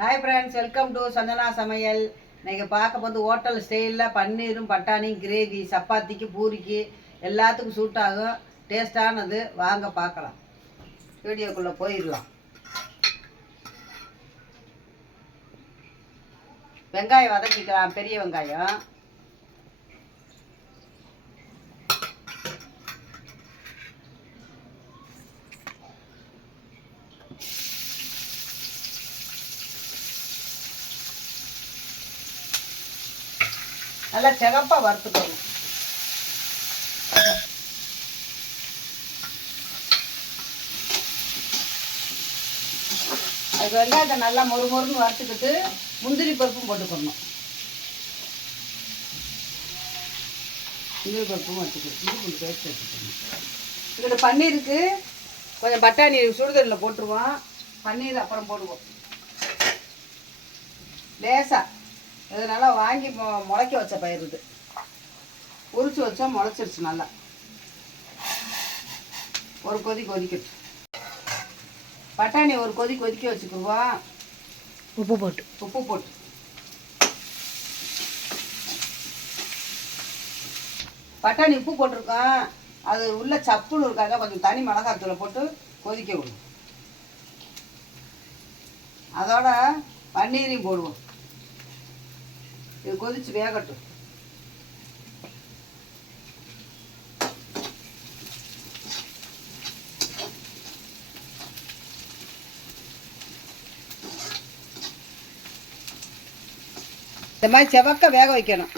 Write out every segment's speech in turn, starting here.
Hi friends welcome to Santhana சமையல் இன்னைக்கு பார்க்க போது ஹோட்டல் ஸ்டைலில் பன்னீரும் பட்டாணியும் கிரேவி சப்பாத்திக்கு பூரிக்கு எல்லாத்துக்கும் சூட் ஆகும். டேஸ்டானது வாங்க பார்க்கலாம். வீடியோக்குள்ளே போயிடலாம். வெங்காயம் வதக்கிக்கலாம் பெரிய வெங்காயம். நல்லா சிகப்பாக வறுத்துக்கணும் வந்து வெங்காயத்தை நல்லா மொறு மொறுன்னு வறுத்துக்கிட்டு முந்திரி பருப்பும் போட்டுக்கணும். முந்திரி பருப்பும் வச்சுக்கணும் முந்திரி பருப்பு பேஸ்ட் வச்சுக்கணும் இதில் பன்னீருக்கு கொஞ்சம் பட்டாணி சுடுதண்ணில் போட்டுருவோம். பன்னீர் அப்புறம் போடுவோம். லேசா. இது நல்லா வாங்கி மொ- முளைக்க வச்ச பயிர் இது. உரிச்சு வச்சா முளைச்சிருச்சு நல்லா. ஒரு கொதி கொதிக்கட்டும். பட்டாணி ஒரு கொதி கொதிக்க வச்சுக்குவோம் உப்பு போட்டு. உப்பு போட்டு. பட்டாணி உப்பு போட்டிருக்கோம் அது உள்ள சப்புன்னு இருக்காங்க கொஞ்சம் தனி மிளகாத்தூளை போட்டு கொதிக்க விடுவோம் அதோட பன்னீரையும் போடுவோம். இது கொதிச்சு வேகட்டும் இந்த மாதிரி செவக்க வேக வைக்கணும்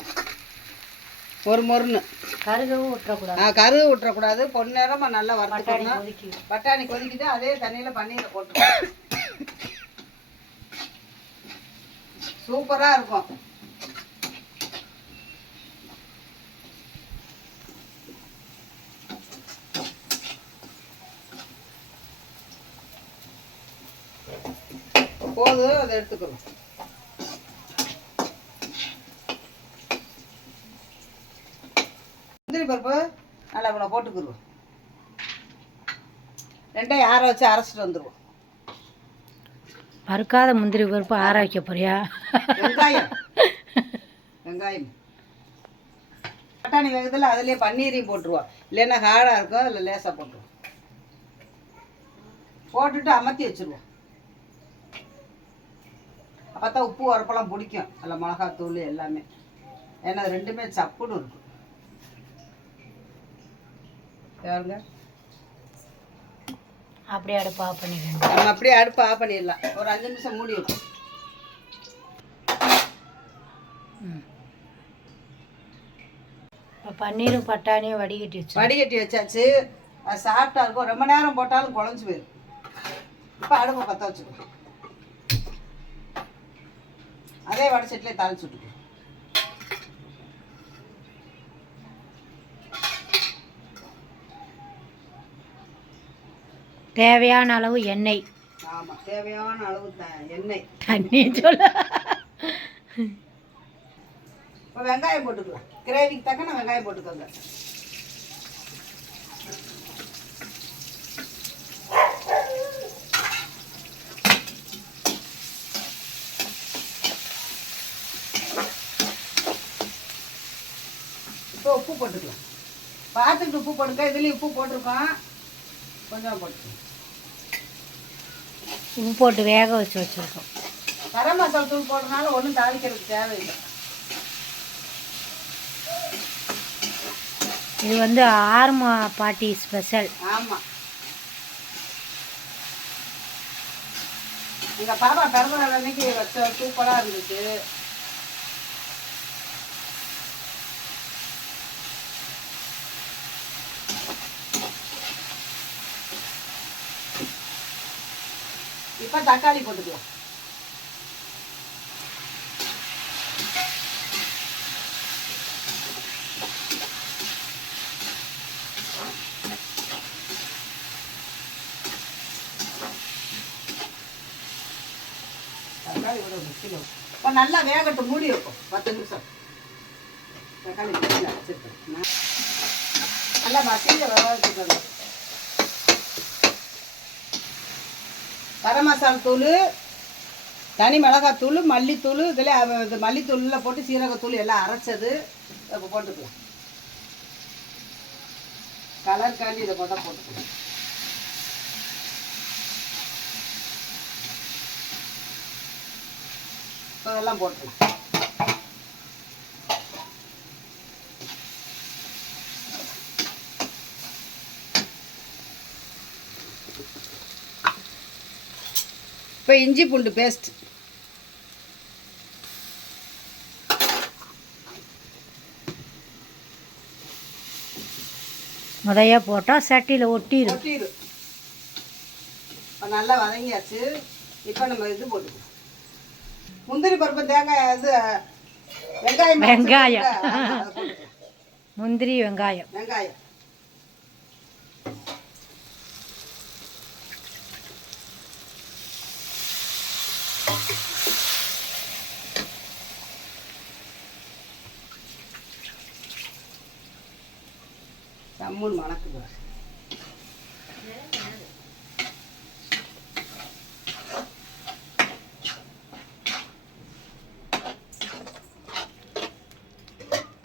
ஒரு மொறுன்னு கருகவும் விட்டுறக்கூடாது ஆ, கருவு விட்டுறக்கூடாது பொன்னேரமாக நல்லா வறுத்துக்கணும் பட்டாணி கொதிக்குது அதே தண்ணியில் பன்னீரை போட்டு சூப்பராக இருக்கும் போதும் அதை எடுத்துக்கணும். முந்திரி பருப்பு நல்லா இவ்வளோ போட்டுக்கிடுவோம் ரெண்டையும் ஆற வச்சு அரைச்சிட்டு வந்துடுவோம் வறுக்காத முந்திரி பருப்பு ஆற வைக்க போறியா? வெங்காயம். வெங்காயம். பட்டாணி வேகத்தில் அதுலேயே பன்னீரையும் போட்டுருவோம். இல்லைன்னா ஹார்டாக இருக்கும் அதில் லேசாக போட்டுருவோம். போட்டுட்டு அமர்த்தி வச்சுருவோம். அப்போ தான் உப்பு உரப்பெல்லாம் பிடிக்கும். அதில் மிளகாத்தூள் எல்லாமே. ஏன்னா ரெண்டுமே சப்புன்னு இருக்கும். பாருங்க அப்படியே அடுப்பு ஆஃப் பண்ணிக்கணும் நம்ம அப்படியே அடுப்பு ஆஃப் பண்ணிடலாம். ஒரு அஞ்சு நிமிஷம் மூடி வைப்போம் இப்போ பன்னீரும் பட்டாணியும் வடிகட்டி வச்சு வடிகட்டி வச்சாச்சு. அது சாப்பிட்டா இருக்கும் ரொம்ப நேரம் போட்டாலும் குழஞ்சு போயிடும் இப்போ அடுப்பை பற்ற வச்சுக்கோ அதே வடச்சட்டிலே தாளிச்சு விட்டுக்கோ. தேவையான அளவு எண்ணெய். ஆமாம் தேவையான அளவு எண்ணெய். தண்ணி சொல்ல. இப்போ வெங்காயம் போட்டுக்கலாம். கிரேவிக்கு தக்கன வெங்காயம் போட்டுக்கோங்க. இப்போ உப்பு போட்டுக்கலாம். பார்த்துட்டு உப்பு போட்டுக்க இதுலேயும் உப்பு போட்டிருக்கோம். கொஞ்சம் போட்டுக்கலாம். உப்பு போட்டு வேக வச்சு வச்சுருக்கோம். கரம் மசாலா தூள் போடுறதுனால ஒன்றும் தாளிக்கிறதுக்கு தேவையில்லை. இது வந்து ஆர்மா பாட்டி ஸ்பெஷல். ஆமாம் எங்கள் பாப்பா பிறந்த அன்னைக்கு வச்ச சூப்பராக இருந்துச்சு. இப்போ தக்காளி போட்டுக்கலாம். தக்காளி ஒரு கிலோ. இப்போ நல்லா வேகட்டும் மூடி வைப்போம். பத்து நிமிஷம். தக்காளி மிக்சியில் நல்லா மசிஞ்ச வேக வச்சுக்கணும் கரம் மசாலா தூள் தனி மிளகாத்தூள் மல்லித்தூள் இதில் இது மல்லித்தூளில் போட்டு சீரகத்தூள் எல்லாம் அரைச்சது. இப்போ போட்டுக்கலாம். கலருக்காண்டி இதை போட்டால் போட்டுக்கலாம். இப்போ இதெல்லாம் போட்டுக்கலாம். இப்போ இஞ்சி பூண்டு பேஸ்ட் முதைய போட்டால் சட்டியில் ஒட்டிடும் கொட்டிடும் இப்போ நல்லா வதங்கியாச்சு. இப்போ நம்ம இது போட்டுக்கலாம். முந்திரி பருப்பு தேங்காய் இது வெங்காயம் வெங்காயம். முந்திரி வெங்காயம். வெங்காயம். சம்முன்னு மணக்குது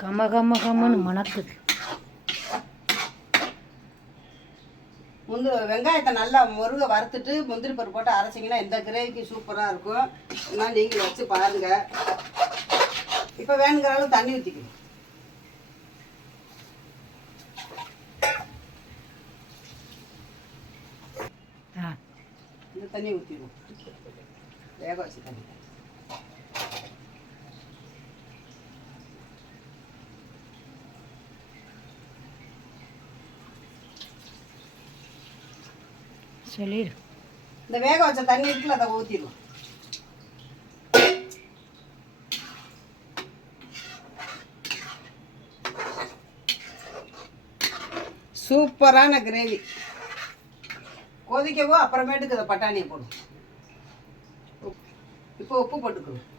கம கம கமன்னு மணக்குது. முந்து வெங்காயத்தை நல்லா முருக வறுத்துட்டு முந்திரி பருப்பு போட்டு அரைச்சிங்கன்னா இந்த கிரேவிக்கு சூப்பராக இருக்கும். இதெல்லாம் நீங்கள் வச்சு பாருங்க. இப்போ வேணுங்கிற அளவு தண்ணி ஊற்றிக்கணும் ஆ இந்த தண்ணி ஊற்றிடுவோம் வேக வச்சு தண்ணி சொல்லிடு இந்த வேக வச்ச தண்ணி இருக்குல்ல அதை ஊற்றிடுவோம் சூப்பரான கிரேவி கொதிக்கவோ அப்புறமேட்டுக்கு இதை பட்டாணியை போடும். இப்போ உப்பு போட்டுக்கணும்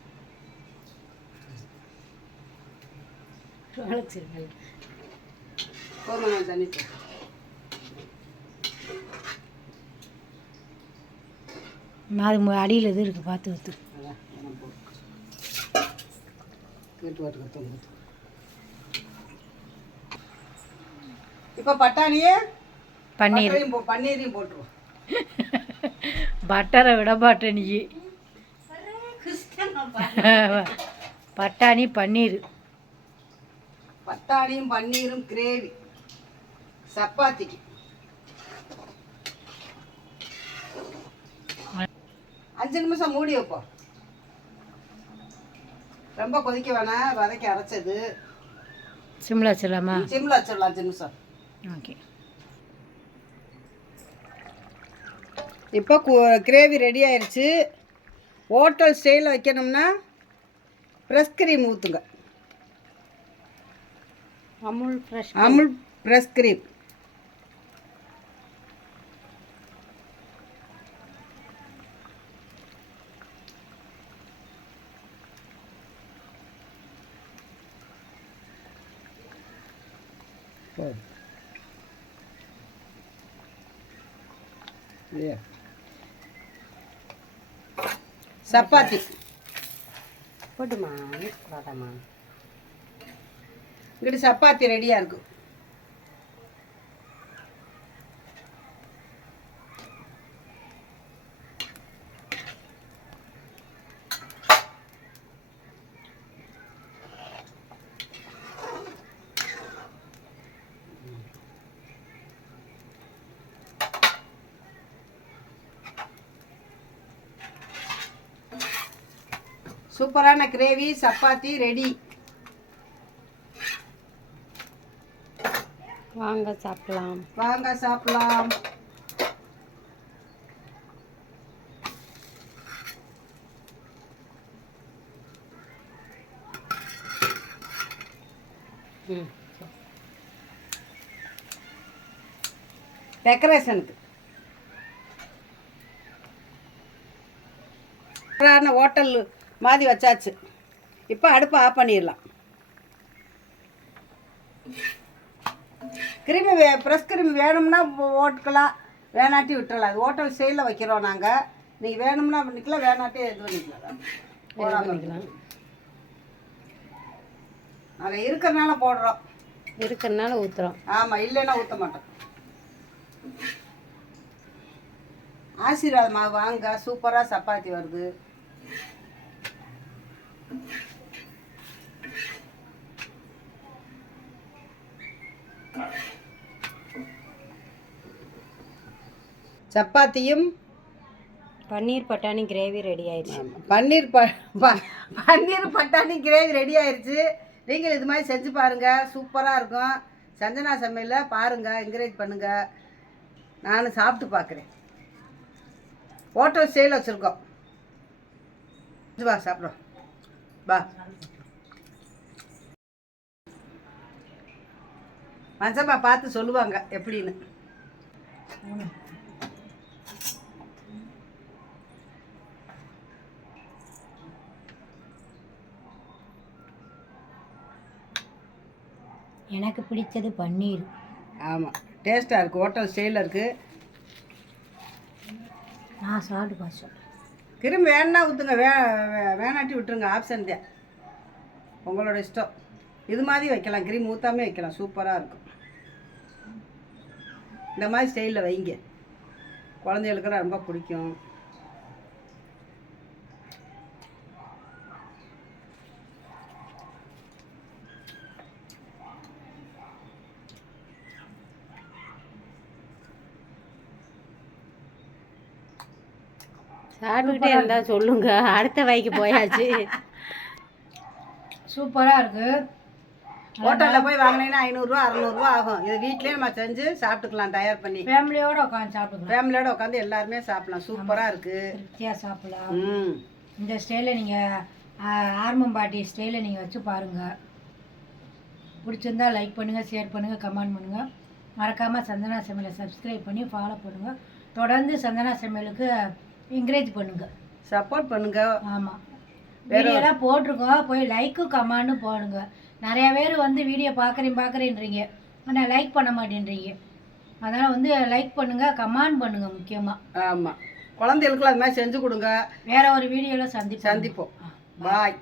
போதுமான தண்ணி போடு. அது அடியில் இது இருக்குது பார்த்து தூங்கு. இப்போ பட்டாணியே பன்னீர் பன்னீரையும் போட்டுருவோம் பட்டரை விட மாட்டேன் நீ. பட்டாணி பன்னீர். பட்டாணியும் பன்னீரும் கிரேவி. சப்பாத்திக்கு. அஞ்சு நிமிஷம் மூடி வைப்போம். ரொம்ப கொதிக்க வேணாம் வதக்கி அரைச்சது. சிம்லா வச்சிடலாமா? சிம்ல வச்சிடலாம் அஞ்சு நிமிஷம். ஓகே. இப்போ கிரேவி ரெடி ஆயிருச்சு. ஹோட்டல் ஸ்டைலில் வைக்கணும்னா ப்ரெஸ் க்ரீம் ஊற்றுங்க Amul fresh Amul fresh cream chapati. போட்டுமா? கூடாதாம்மா இங்கிட்டு சப்பாத்தி ரெடியாக இருக்கும். சூப்பரான கிரேவி சப்பாத்தி ரெடி. வாங்க சாப்பிடலாம். வாங்க சாப்பிடலாம். டெக்கரேஷனுக்கு ஹோட்டல் மாதிரி வச்சாச்சு. இப்போ அடுப்பை ஆஃப் பண்ணிடலாம். கிருமி வே ப்ரெஸ் கிருமி வேணும்னா ஓட்டுக்கலாம். வேணாட்டி விட்டுறலாம். அது ஹோட்டல் ஸ்டைலில் வைக்கிறோம் நாங்கள் நீங்கள் வேணும்னா பண்ணிக்கலாம் வேணாட்டே இது பண்ணிக்கலாம். போடாமல் நாங்கள் இருக்கிறனால போடுறோம். இருக்கிறனால ஊற்றுறோம் ஆமாம் இல்லைன்னா ஊற்ற மாட்டோம். ஆசீர்வாத் மாவு வாங்க. சூப்பராக சப்பாத்தி வருது. சப்பாத்தியும் பன்னீர் பட்டாணி கிரேவி ரெடி ஆயிடுச்சு. பன்னீர் ப பன்னீர் பட்டாணி கிரேவி ரெடி ஆயிருச்சு நீங்கள் இது மாதிரி செஞ்சு பாருங்கள் சூப்பராக இருக்கும். சஞ்சனா சமையலில் பாருங்கள் என்கரேஜ் பண்ணுங்கள் நான் சாப்பிட்டு பார்க்குறேன் ஹோட்டல் ஸ்டைல் வச்சுருக்கோம். வா சாப்பிட்றோம் வா மஞ்சப்பா பார்த்து சொல்லுவாங்க எப்படின்னு. எனக்கு பிடிச்சது பன்னீர். ஆமாம் டேஸ்ட்டாக இருக்குது ஹோட்டல் ஸ்டைலில் இருக்குது நான் சாப்பிட்டு பார்த்தேன் கிரும்பி வேணா ஊற்றுங்க வே வே- வேணாட்டி விட்டுருங்க. ஆப்ஷன் தான் உங்களோட இஷ்டம். இது மாதிரி வைக்கலாம். கிரீம் ஊற்றாமே வைக்கலாம். சூப்பராக இருக்கும். இந்த மாதிரி ஸ்டைலில் வைங்க. குழந்தைகளுக்கு ரொம்ப பிடிக்கும். சாப்பிட்டுக்கிட்டே இருந்தா சொல்லுங்க. அடுத்த வைக்கு போயாச்சு. சூப்பராக இருக்குது ஹோட்டலில் போய் வாங்கினீங்கன்னா ஐநூறுரூவா அறநூறுவா ஆகும். இது வீட்லேயே நம்ம செஞ்சு சாப்பிட்டுக்கலாம் தயார் பண்ணி. ஃபேமிலியோடு உட்காந்து சாப்பிடுங்க ஃபேமிலியோட உட்காந்து எல்லாருமே சாப்பிடலாம். சூப்பராக இருக்குது திருப்தியாக சாப்பிடலாம். ம். இந்த ஸ்டைலில் நீங்கள் ஆர்மம்பாட்டி ஸ்டைலில் நீங்கள் வச்சு பாருங்கள் பிடிச்சிருந்தா லைக் பண்ணுங்கள் ஷேர் பண்ணுங்கள் கமெண்ட் பண்ணுங்கள் மறக்காமல் சந்தனா சமையலை சப்ஸ்கிரைப் பண்ணி ஃபாலோ பண்ணுங்கள் தொடர்ந்து சந்தனா சமையலுக்கு என்கரேஜ் பண்ணுங்கள் சப்போர்ட் பண்ணுங்கள் ஆமாம் வீடியோலாம் போட்டிருக்கோம். போய் லைக்கும் கமெண்டும் போடுங்க. நிறைய பேர் வந்து வீடியோ பார்க்குறேன் பார்க்குறேன்றீங்க. ஆனால் லைக் பண்ண மாட்டேன்றீங்க. அதனால் வந்து லைக் பண்ணுங்கள் கமெண்ட் பண்ணுங்கள் முக்கியமாக ஆமாம் குழந்தைகளுக்குலாம் அது மாதிரி செஞ்சு கொடுங்க. வேற ஒரு வீடியோவில் சந்திப்போம். சந்திப்போம். பாய்